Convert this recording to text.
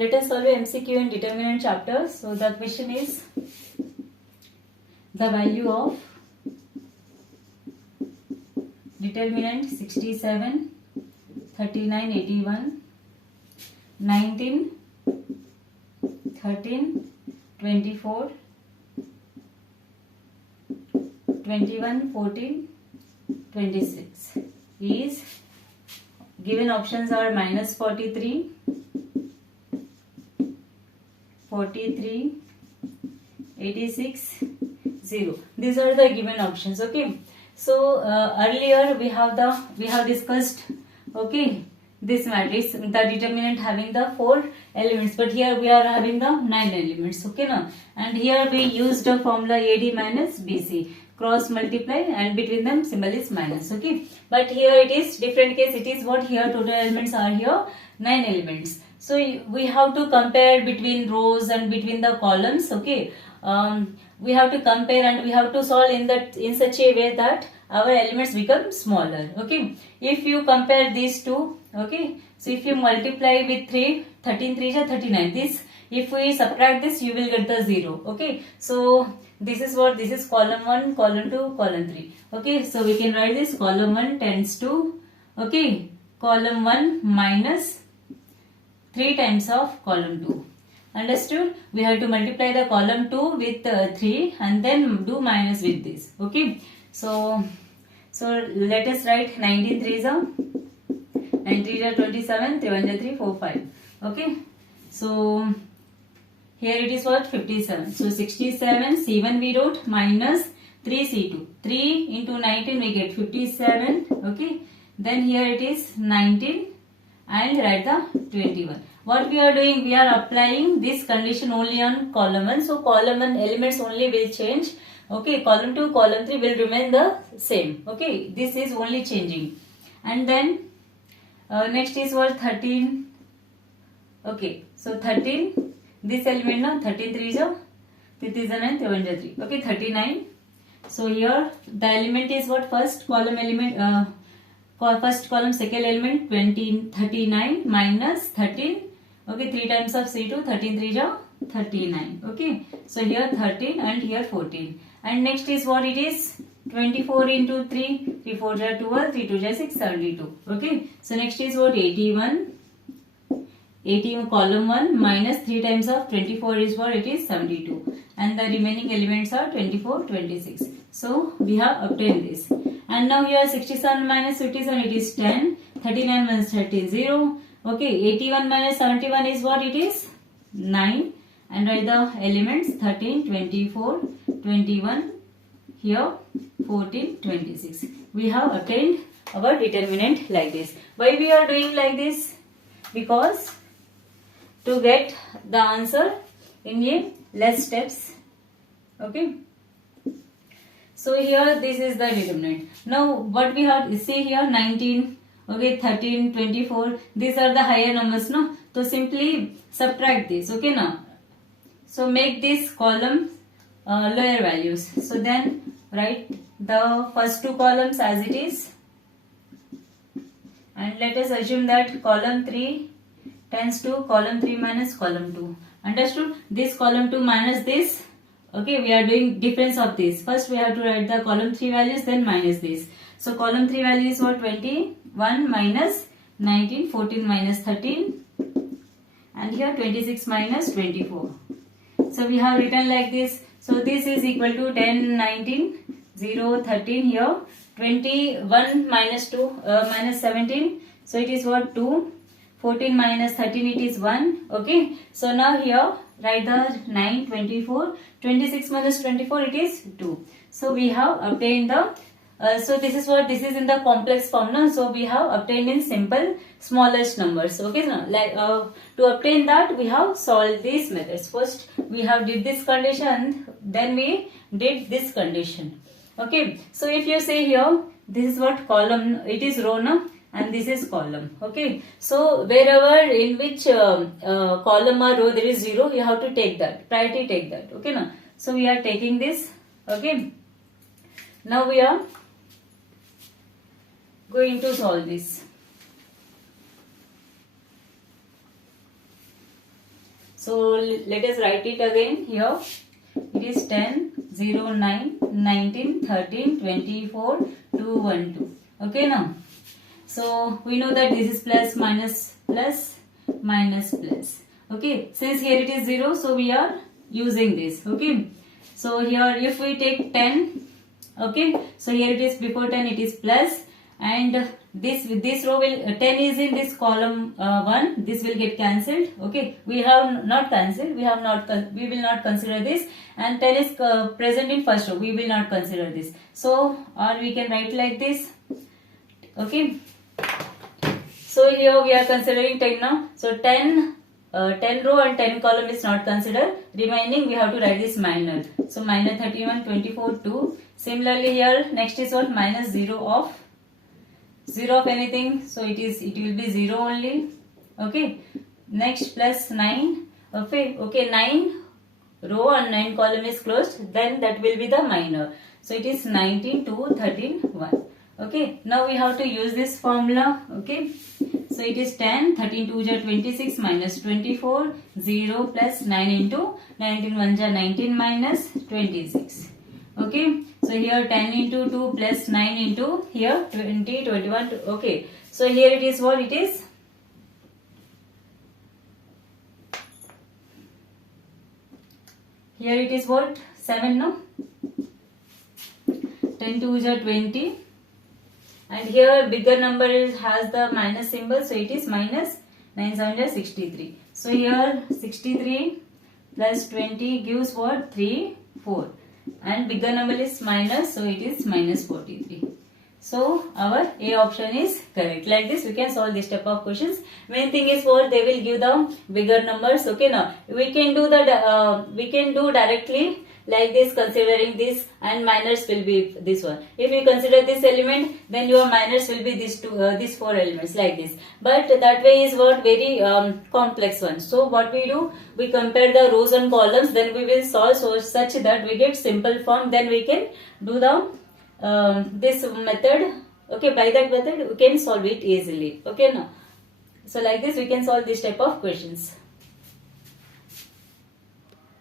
Let us solve a MCQ in determinant chapter. So the question is the value of determinant 67, 39, 81, 19, 13, 24, 21, 14, 26 is given. Options are minus 43, 43, 86, 0. These are the given options. Okay. So earlier we have discussed, okay, this matrix, the determinant having the 4 elements, but here we are having the 9 elements. Okay, now, and here we used the formula AD minus BC, cross multiply, and between them symbol is minus. Okay, but here it is different case. It is what here total elements are here 9 elements. So we have to compare between rows and between the columns. Okay, we have to compare and we have to solve in such a way that our elements become smaller. Okay, if you compare these two, okay, so if you multiply with 3, 13 3 is 39. This, if we subtract this, you will get the 0. Okay, so this is what, this is column 1, column 2, column 3. Okay, so we can write this column 1 tends to, okay, column 1 minus 3 times of column 2. Understood? We have to multiply the column 2 with 3 and then do minus with this. Okay, so let us write 19 3s are 27, 3 1 3, 4 5. Okay, so here it is what, 57. So 67 C1 we wrote minus 3 C2. 3 into 19 we get 57. Okay, then here it is 19 and write the 21. What we are doing, we are applying this condition only on column 1. So column 1 elements only will change. Okay, column 2, column 3 will remain the same. Okay, this is only changing. And then next is what, 13. Okay, so 13, this element now 13 3 is a 9, 3. Okay, 39. So here the element is what, first column element, first column second element 39 minus 13. Okay, 3 times of C2, 13 3 is 39. Okay, so here 13 and here 14. And next is what it is, 24 into 3, 3 4 is 12, 3 2 is 6, 72. Okay, so next is what, 81. 18 column 1 minus 3 times of 24 is what, it is 72, and the remaining elements are 24, 26. So we have obtained this. And now here 67 minus 57, it is 10. 39 minus 13, 0. Okay, 81 minus 71 is what, it is 9, and write the elements 13, 24, 21, here 14, 26. We have obtained our determinant like this. Why we are doing like this? Because to get the answer in a less steps. Okay, so here this is the determinant. Now what we have, see here 19, okay, 13, 24, these are the higher numbers, no? So simply subtract this. Okay, now, so make this column lower values. So then write the first two columns as it is, and let us assume that column 3 tends to column 3 minus column 2. Understood? This column 2 minus this. Okay, we are doing difference of this. First we have to write the column 3 values, then minus this. So column 3 value is what, 21 minus 19, 14 minus 13, and here 26 minus 24. So we have written like this. So this is equal to 10, 19, 0, 13, here 21 minus 2 minus 17. So it is what, 2. 14 minus 13, it is 1. Okay, so now here write the 9, 24, 26 minus 24, it is 2. So we have obtained the so this is what, this is in the complex form now. So we have obtained in simple smallest numbers. Okay, now like to obtain that we have solved these methods. First we have did this condition, then we did this condition. Okay, so if you say here, this is what column, it is row now, and this is column. Okay, so wherever in which column or row there is 0, you have to take that, priority take that. Okay, now, so we are taking this. Okay, now we are going to solve this. So let us write it again here. It is 10, 0, 9, 19, 13, 24, 2, 1, 2. Okay now. So we know that this is plus, minus, plus, minus, plus. Okay. Since here it is 0, so we are using this. Okay. So here if we take 10, okay. So here it is before 10 it is plus, and this row will 10 is in this column 1. This will get cancelled. Okay. We have not cancelled. We will not consider this, and 10 is present in first row. We will not consider this. So or we can write like this. Okay. So here we are considering 10 now. So 10 row and 10 column is not considered. Remaining we have to write this minor. So minor 31, 24, 2. Similarly here next is what? Minus 0 of anything. So it will be 0 only. Okay. Next plus 9. Okay. 9 row and 9 column is closed. Then that will be the minor. So it is 19, 2, 13, 1. Okay. Now we have to use this formula. Okay. So it is 10, 13 2 ja 26 minus 24, 0 plus 9 into 19 1 ja 19 minus 26. Okay. So here 10 into 2 plus 9 into here 20, 21. Okay. So here it is what it is? Here it is what? 7, no? 10 2 ja 20. And here bigger number has the minus symbol, so it is minus 9 7 is 63. So here 63 plus 20 gives what? 3, 4. And bigger number is minus, so it is minus 43. So our A option is correct. Like this we can solve this type of questions. Main thing is what? They will give the bigger numbers. Okay, now we can do directly like this, considering this, and minors will be this one. If you consider this element, then your minors will be these four elements like this. But that way is what? Very complex one. So what we do? We compare the rows and columns, then we will solve such that we get simple form. Then we can do the this method. Okay, by that method we can solve it easily. Okay now. So like this we can solve this type of questions.